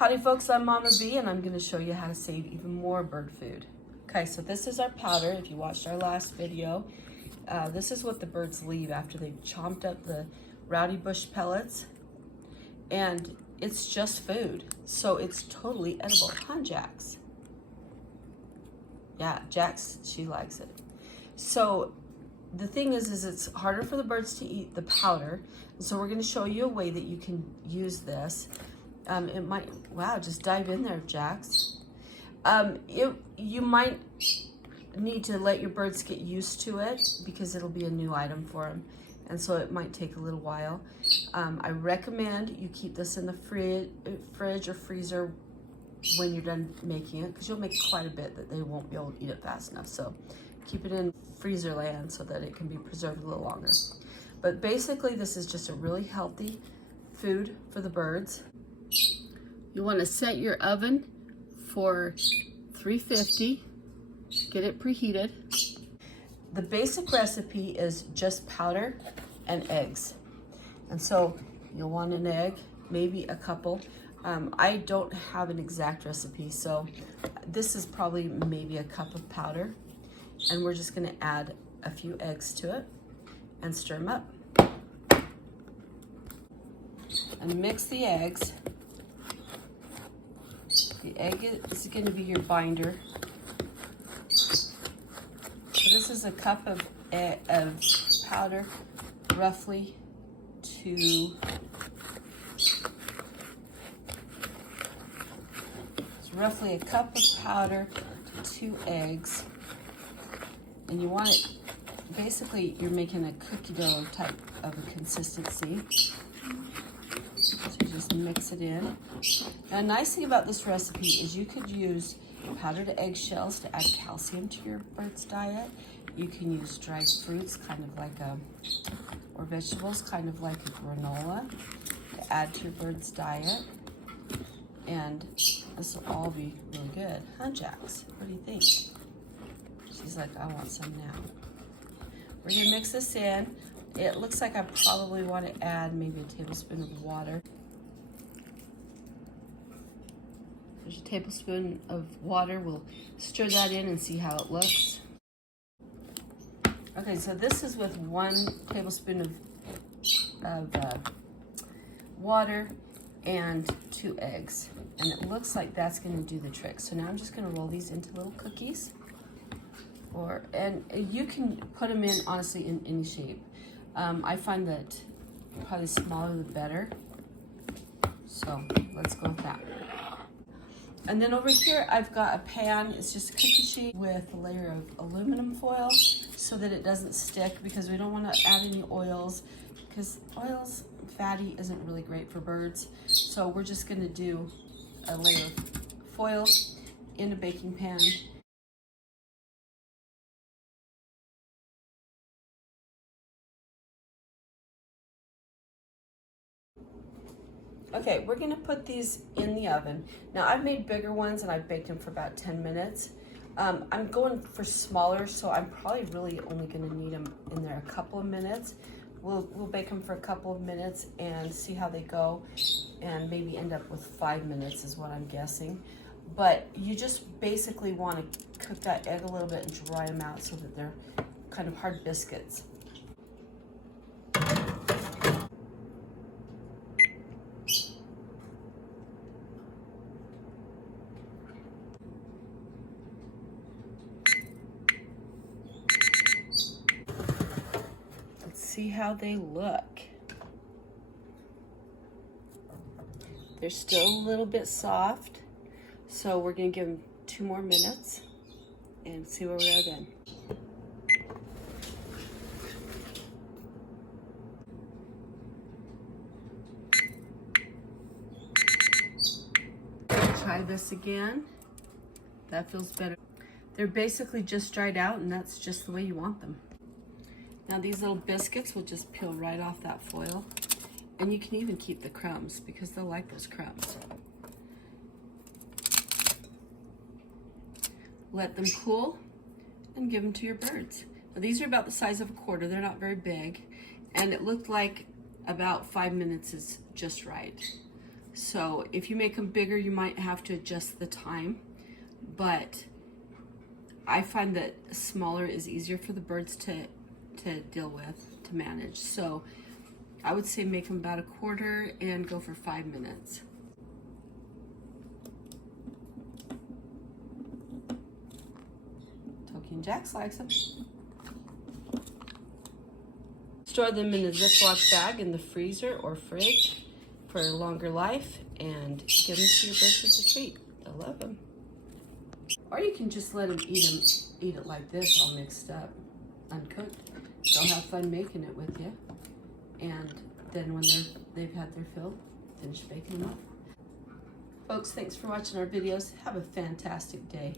Howdy folks, I'm Mama B and I'm going to show you how to save even more bird food. Okay, so this is our powder. If you watched our last video, this is what the birds leave after they've chomped up the Roudybush pellets. And it's just food, so it's totally edible. Huh, Jax? Yeah, Jax, she likes it. So the thing is it's harder for the birds to eat the powder. So we're going to show you a way that you can use this. It might, wow, just dive in there, Jax. You might need to let your birds get used to it because it'll be a new item for them. And so it might take a little while. I recommend you keep this in the fridge or freezer when you're done making it, because you'll make quite a bit that they won't be able to eat it fast enough. So keep it in freezer land so that it can be preserved a little longer. But basically this is just a really healthy food for the birds. You want to set your oven for 350, get it preheated. The basic recipe is just powder and eggs. And so you'll want an egg, maybe a couple. I don't have an exact recipe, so this is probably maybe a cup of powder. And we're just gonna add a few eggs to it and stir them up. And mix the eggs. The egg is gonna be your binder. So this is a cup of powder, roughly roughly a cup of powder to 2 eggs. And you want it, basically you're making a cookie dough type of a consistency. So you just mix it in. Now, a nice thing about this recipe is you could use powdered eggshells to add calcium to your bird's diet. You can use dried fruits, kind of like or vegetables, kind of like a granola, to add to your bird's diet. And this will all be really good. Huh, Jax? What do you think? She's like, I want some now. We're gonna mix this in. It looks like I probably want to add maybe a tablespoon of water. There's a tablespoon of water. We'll stir that in and see how it looks. Okay, so this is with 1 tablespoon of water and 2 eggs. And it looks like that's gonna do the trick. So now I'm just gonna roll these into little cookies. And you can put them in, honestly, in any shape. I find that probably the smaller the better. So let's go with that. And then over here, I've got a pan. It's just a cookie sheet with a layer of aluminum foil so that it doesn't stick, because we don't want to add any oils, because oils, fatty, isn't really great for birds. So we're just going to do a layer of foil in a baking pan. Okay, we're gonna put these in the oven. Now, I've made bigger ones and I've baked them for about 10 minutes. I'm going for smaller, so I'm probably really only gonna need them in there a couple of minutes. We'll bake them for a couple of minutes and see how they go, and maybe end up with 5 minutes is what I'm guessing. But you just basically wanna cook that egg a little bit and dry them out so that they're kind of hard biscuits. See how they look. They're still a little bit soft, so we're gonna give them 2 more minutes and see where we are then. Try this again. That feels better. They're basically just dried out, and that's just the way you want them. Now these little biscuits will just peel right off that foil. And you can even keep the crumbs because they'll like those crumbs. Let them cool and give them to your birds. Now these are about the size of a quarter. They're not very big. And it looked like about 5 minutes is just right. So if you make them bigger, you might have to adjust the time, but I find that smaller is easier for the birds to deal with, to manage. So I would say make them about a quarter and go for 5 minutes. Toki and Jax likes them. Store them in a Ziploc bag in the freezer or fridge for a longer life, and give them to your birds as a treat. They'll love them. Or you can just let them eat it like this, all mixed up, uncooked. They'll have fun making it with you. And then when they've had their fill, finish baking them up. Folks, thanks for watching our videos. Have a fantastic day.